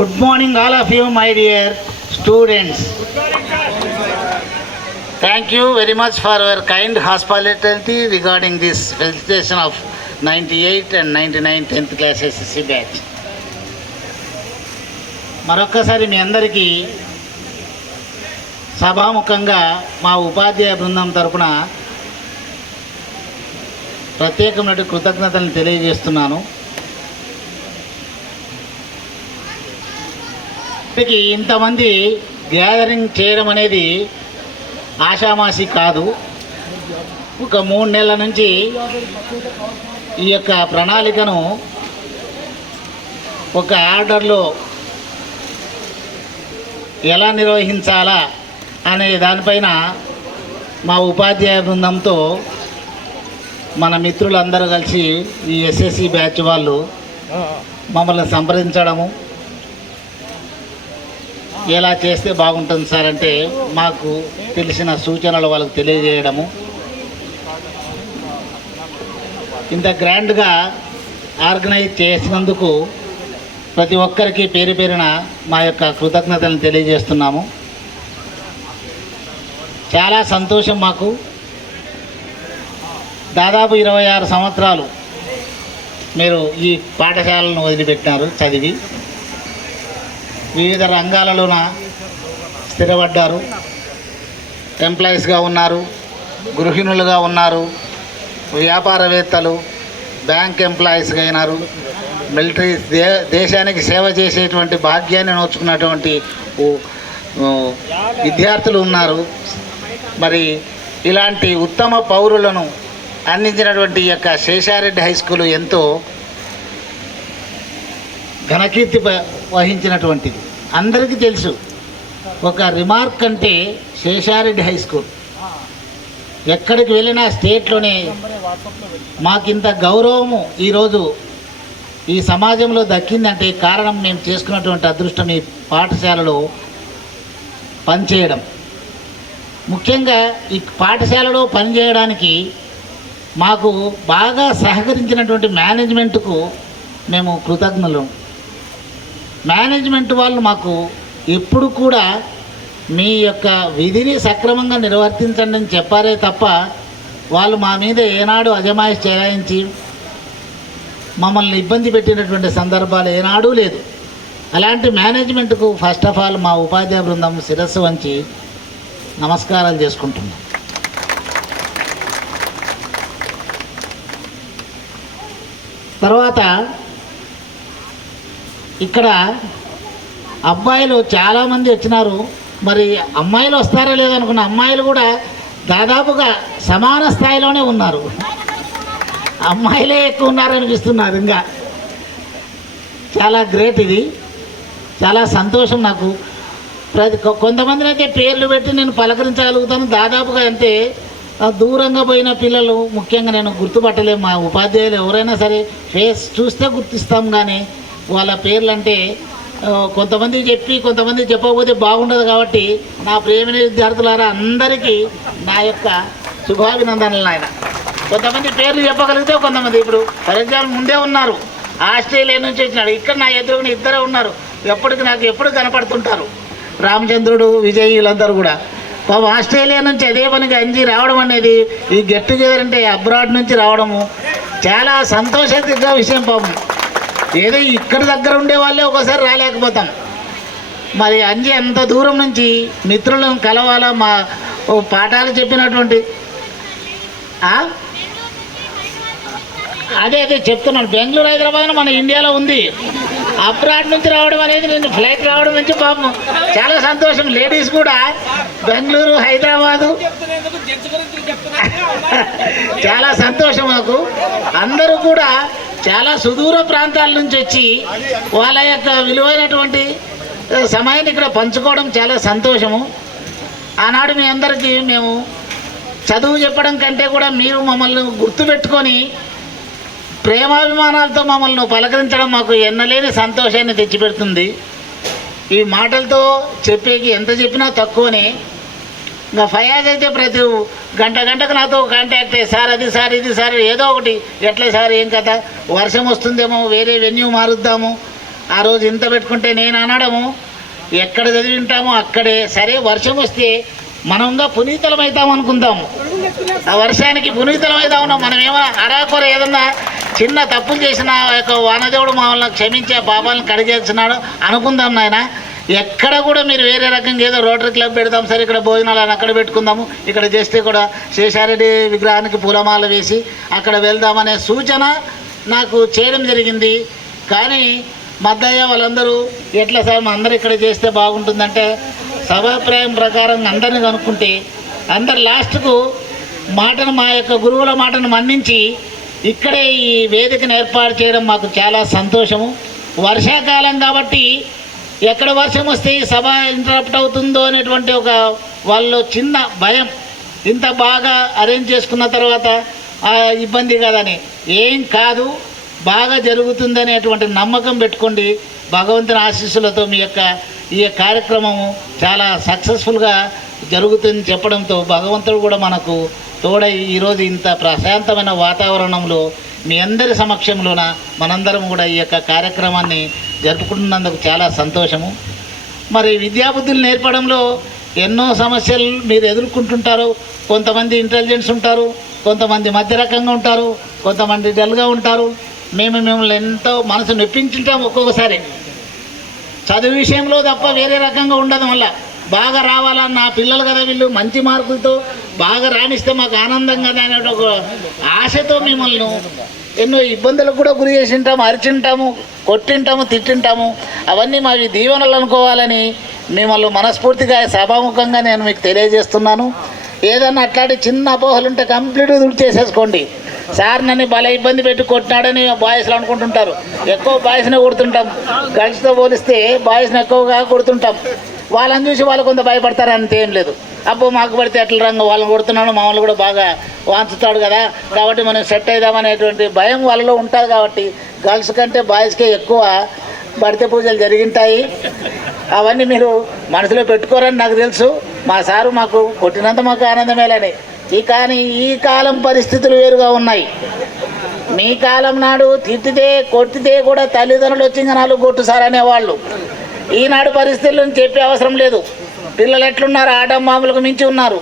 Good morning all of you my dear students thank you very much for your kind hospitality regarding this felicitation of ninety eight and ninety nine tenth class SSC batch మరొక్కసారి మీ అందరికీ సభాముఖంగా మా ఉపాధ్యాయ బృందం తరఫున ప్రత్యేకమైన కృతజ్ఞతలను తెలియజేస్తున్నాను. ఇప్పటికి ఇంతమంది గ్యాదరింగ్ చేయడం అనేది ఆషామాషి కాదు. ఒక మూడు నెలల నుంచి ఈ యొక్క ప్రణాళికను ఒక ఆర్డర్లో ఎలా నిర్వహించాలా అనే దానిపైన మా ఉపాధ్యాయ బృందంతో మన మిత్రులందరూ కలిసి ఈ ఎస్ఎస్సి బ్యాచ్ వాళ్ళు మమ్మల్ని సంప్రదించడము. ఎలా చేస్తే బాగుంటుంది సార్ అంటే మాకు తెలిసిన సూచనలు వాళ్ళకి తెలియజేయడము. ఇంత గ్రాండ్గా ఆర్గనైజ్ చేసినందుకు ప్రతి ఒక్కరికి పేరు పేరున మా యొక్క కృతజ్ఞతలను తెలియజేస్తున్నాము. చాలా సంతోషం మాకు. దాదాపు ఇరవై ఆరు సంవత్సరాలు మీరు ఈ పాఠశాలను వదిలిపెట్టినారు చదివి. వివిధ రంగాలలోన స్థిరపడ్డారు. ఎంప్లాయీస్గా ఉన్నారు గృహిణులుగా ఉన్నారు వ్యాపారవేత్తలు బ్యాంక్ ఎంప్లాయీస్గా అయినారు. మిలిటరీ దే దేశానికి సేవ చేసేటువంటి భాగ్యాన్ని నోచుకున్నటువంటి విద్యార్థులు ఉన్నారు. మరి ఇలాంటి ఉత్తమ పౌరులను అందించినటువంటి ఈ యొక్క శేషారెడ్డి హై స్కూలు ఎంతో ఘనకీర్తి వహించినటువంటిది. అందరికీ తెలుసు ఒక రిమార్క్ అంటే శేషారెడ్డి హై స్కూల్. ఎక్కడికి వెళ్ళినా స్టేట్లోనే మాకింత గౌరవము ఈరోజు ఈ సమాజంలో దక్కిందంటే కారణం మేము చేసుకున్నటువంటి అదృష్టం ఈ పాఠశాలలో పనిచేయడం. ముఖ్యంగా ఈ పాఠశాలలో పనిచేయడానికి మాకు బాగా సహకరించినటువంటి మేనేజ్మెంట్కు మేము కృతజ్ఞులు. మేనేజ్మెంట్ వాళ్ళు మాకు ఎప్పుడు కూడా మీ యొక్క విధిని సక్రమంగా నిర్వర్తించండి అని చెప్పారే తప్ప వాళ్ళు మా మీద ఏనాడు అజమాయిష్ చేయించి మమ్మల్ని ఇబ్బంది పెట్టినటువంటి సందర్భాలు ఏనాడూ లేదు. అలాంటి మేనేజ్మెంట్కు ఫస్ట్ ఆఫ్ ఆల్ మా ఉపాధ్యాయ బృందం శిరస్సు వంచి నమస్కారాలు చేసుకుంటున్నాం. తర్వాత ఇక్కడ అబ్బాయిలు చాలామంది వచ్చినారు. మరి అమ్మాయిలు వస్తారో లేదనుకున్న అమ్మాయిలు కూడా దాదాపుగా సమాన స్థాయిలోనే ఉన్నారు. అమ్మాయిలే ఎక్కువ ఉన్నారనిపిస్తున్నారు ఇంకా. చాలా గ్రేట్ ఇది. చాలా సంతోషం నాకు. ప్రతి కొంతమందిని అయితే పేర్లు పెట్టి నేను పలకరించగలుగుతాను. దాదాపుగా అంటే దూరంగా పోయిన పిల్లలు ముఖ్యంగా నేను గుర్తుపట్టలేము మా ఉపాధ్యాయులు ఎవరైనా సరే ఫేస్ చూస్తే గుర్తిస్తాం కానీ వాళ్ళ పేర్లు అంటే కొంతమంది చెప్పి కొంతమంది చెప్పకపోతే బాగుండదు కాబట్టి నా ప్రేమిన విద్యార్థులారా అందరికీ నా యొక్క శుభాభినందనలు నాయన. కొంతమంది పేర్లు చెప్పగలిగితే కొంతమంది ఇప్పుడు ఫర్ ఎగ్జాంపుల్ ముందే ఉన్నారు. ఆస్ట్రేలియా నుంచి వచ్చినాడు. ఇక్కడ నా ఎదురుని ఇద్దరే ఉన్నారు. ఎప్పటికి నాకు ఎప్పుడు కనపడుతుంటారు. రామచంద్రుడు విజయ్ వీళ్ళందరూ కూడా. పాపం ఆస్ట్రేలియా నుంచి అదే పనికి అంజి రావడం అనేది ఈ గెట్ టుగెదర్ అంటే అబ్రాడ్ నుంచి రావడము చాలా సంతోషంగా విషయం పాపం. ఏదో ఇక్కడ దగ్గర ఉండే వాళ్ళే ఒకసారి రాలేకపోతాం. మరి అంజి అంత దూరం నుంచి మిత్రులను కలవాలా? మా ఓ పాఠాలు చెప్పినటువంటి? అదే అదే చెప్తున్నాను. బెంగళూరు హైదరాబాద్ మన ఇండియాలో ఉంది. అబ్రాడ్ నుంచి రావడం అనేది నేను ఫ్లైట్ రావడం నుంచి పాపం చాలా సంతోషం. లేడీస్ కూడా బెంగళూరు హైదరాబాదు. చాలా సంతోషం మాకు. అందరూ కూడా చాలా సుదూర ప్రాంతాల నుంచి వచ్చి వాళ్ళ యొక్క విలువైనటువంటి సమయాన్ని ఇక్కడ పంచుకోవడం చాలా సంతోషము. ఆనాడు మీ అందరికీ మేము చదువు చెప్పడం కంటే కూడా మీరు మమ్మల్ని గుర్తుపెట్టుకొని ప్రేమాభిమానాలతో మమ్మల్ని పలకరించడం మాకు ఎన్నలేని సంతోషాన్ని తెచ్చిపెడుతుంది. ఈ మాటలతో చెప్పేకి ఎంత చెప్పినా తక్కువనే. ఇంకా ఫయాజ్ అయితే ప్రతి గంట గంటకు నాతో కాంటాక్ట్ అయ్యి సార్ అది సార్ ఇది సార్ ఏదో ఒకటి. ఎట్లా సార్ ఏం కథ? వర్షం వస్తుందేమో వేరే వెన్యూ మారుద్దాము. ఆ రోజు ఇంత పెట్టుకుంటే నేను అనడము. ఎక్కడ చదివింటామో అక్కడే. సరే వర్షం వస్తే మనంగా పునీతలం అవుతాం అనుకుందాము. ఆ వర్షానికి పునీతలం అవుతాం మనం ఏమైనా అరాకొర ఏదన్నా చిన్న తప్పులు చేసిన యొక్క వానదేవుడు మమ్మల్ని క్షమించే పాపాలను కడిగేస్తున్నాడు అనుకుందాం నాయన. ఎక్కడ కూడా మీరు వేరే రకంగా ఏదో రోటరీ క్లబ్ పెడదాం సరే ఇక్కడ భోజనాలు అని అక్కడ పెట్టుకుందాము. ఇక్కడ చేస్తే కూడా శేషారెడ్డి విగ్రహానికి పూలమాల వేసి అక్కడ వెళ్దామనే సూచన నాకు చేయడం జరిగింది. కానీ మద్దయ్య వాళ్ళందరూ ఎట్లా సార్ మా అందరు ఇక్కడ చేస్తే బాగుంటుందంటే సభాప్రాయం ప్రకారం అందరిని కనుక్కుంటే అందరు లాస్ట్కు మాటను మా యొక్క గురువుల మాటను మన్నించి ఇక్కడే ఈ వేదికను ఏర్పాటు చేయడం మాకు చాలా సంతోషము. వర్షాకాలం కాబట్టి ఎక్కడ వర్షం వస్తే ఈ సభ ఇంటరప్ట్ అవుతుందో అనేటువంటి ఒక వాళ్ళు చిన్న భయం. ఇంత బాగా అరేంజ్ చేసుకున్న తర్వాత ఆ, ఇబ్బంది కాదని. ఏం కాదు బాగా జరుగుతుందనేటువంటి నమ్మకం పెట్టుకోండి. భగవంతుని ఆశీస్సులతో మీ యొక్క ఈ కార్యక్రమము చాలా సక్సెస్ఫుల్గా జరుగుతుంది చెప్పడంతో భగవంతుడు కూడా మనకు తోడై ఈరోజు ఇంత ప్రశాంతమైన వాతావరణంలో మీ అందరి సమక్షంలోన మనందరం కూడా ఈ యొక్క కార్యక్రమాన్ని జరుపుకుంటున్నందుకు చాలా సంతోషము. మరి విద్యాబుద్ధులు నేర్పడంలో ఎన్నో సమస్యలు మీరు ఎదుర్కొంటుంటారు. కొంతమంది ఇంటెలిజెన్స్ ఉంటారు కొంతమంది మధ్య రకంగా ఉంటారు కొంతమంది డల్గా ఉంటారు. మేము మిమ్మల్ని ఎంతో మనసు నొప్పించుంటాం ఒక్కొక్కసారి. చదువు విషయంలో తప్ప వేరే రకంగా ఉండదు వల్ల బాగా రావాలన్న నా పిల్లలు కదా వీళ్ళు మంచి మార్కులతో బాగా రాణిస్తే మాకు ఆనందంగా అనే ఒక ఆశతో మిమ్మల్ని ఎన్నో ఇబ్బందులకు కూడా గురి చేసింటాము అరిచింటాము కొట్టింటాము తిట్టింటాము. అవన్నీ మావి దీవెనలు అనుకోవాలని మిమ్మల్ని మనస్ఫూర్తిగా సభాముఖంగా నేను మీకు తెలియజేస్తున్నాను. ఏదన్నా అట్లాంటి చిన్న అపోహలు ఉంటే కంప్లీట్గా దుడి చేసేసుకోండి. సార్ నన్ను భలే ఇబ్బంది పెట్టి కొట్టినాడని బాయ్స్లు అనుకుంటుంటారు. ఎక్కువ బాయ్స్నే కొడుతుంటాం. గర్ల్స్తో పోలిస్తే బాయ్స్ని ఎక్కువగా కొడుతుంటాం. వాళ్ళని చూసి వాళ్ళు కొంత భయపడతారు అంతే ఏం లేదు. అబ్బో మాకు పడితే ఎట్ల రంగు వాళ్ళని కొడుతున్నాడు మామూలు కూడా బాగా వాంచుతాడు కదా. కాబట్టి మనం సెట్ అవుదామనేటువంటి భయం వాళ్ళలో ఉంటుంది కాబట్టి గర్ల్స్ కంటే బాయ్స్కే ఎక్కువ భర్త పూజలు జరిగింటాయి. అవన్నీ మీరు మనసులో పెట్టుకోరని నాకు తెలుసు. మా సారు మాకు కొట్టినంత మాకు ఆనందమేలని ఈ కానీ ఈ కాలం పరిస్థితులు వేరుగా ఉన్నాయి. మీ కాలం నాడు తిట్టితే కొట్టితే కూడా తల్లిదండ్రులు వచ్చి నాలుగు కొట్టు సార్ అనేవాళ్ళు. ఈనాడు పరిస్థితులను చెప్పే అవసరం లేదు. పిల్లలు ఎట్లున్నారు? ఆట మామూలుగా మించి ఉన్నారు.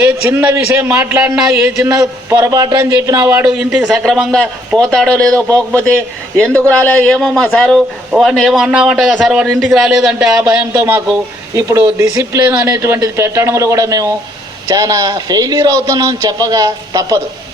ఏ చిన్న విషయం మాట్లాడినా ఏ చిన్న పొరపాటు అని చెప్పినా వాడు ఇంటికి సక్రమంగా పోతాడో లేదో పోకపోతే ఎందుకు రాలే? ఏమో మా సారు వాడిని ఏమో అన్నామంట కదా సార్ వాడు ఇంటికి రాలేదంటే ఆ భయంతో మాకు ఇప్పుడు డిసిప్లిన్ అనేటువంటిది పెట్టడంలో కూడా మేము చాలా ఫెయిల్యూర్ అవుతున్నాం చెప్పగా తప్పదు.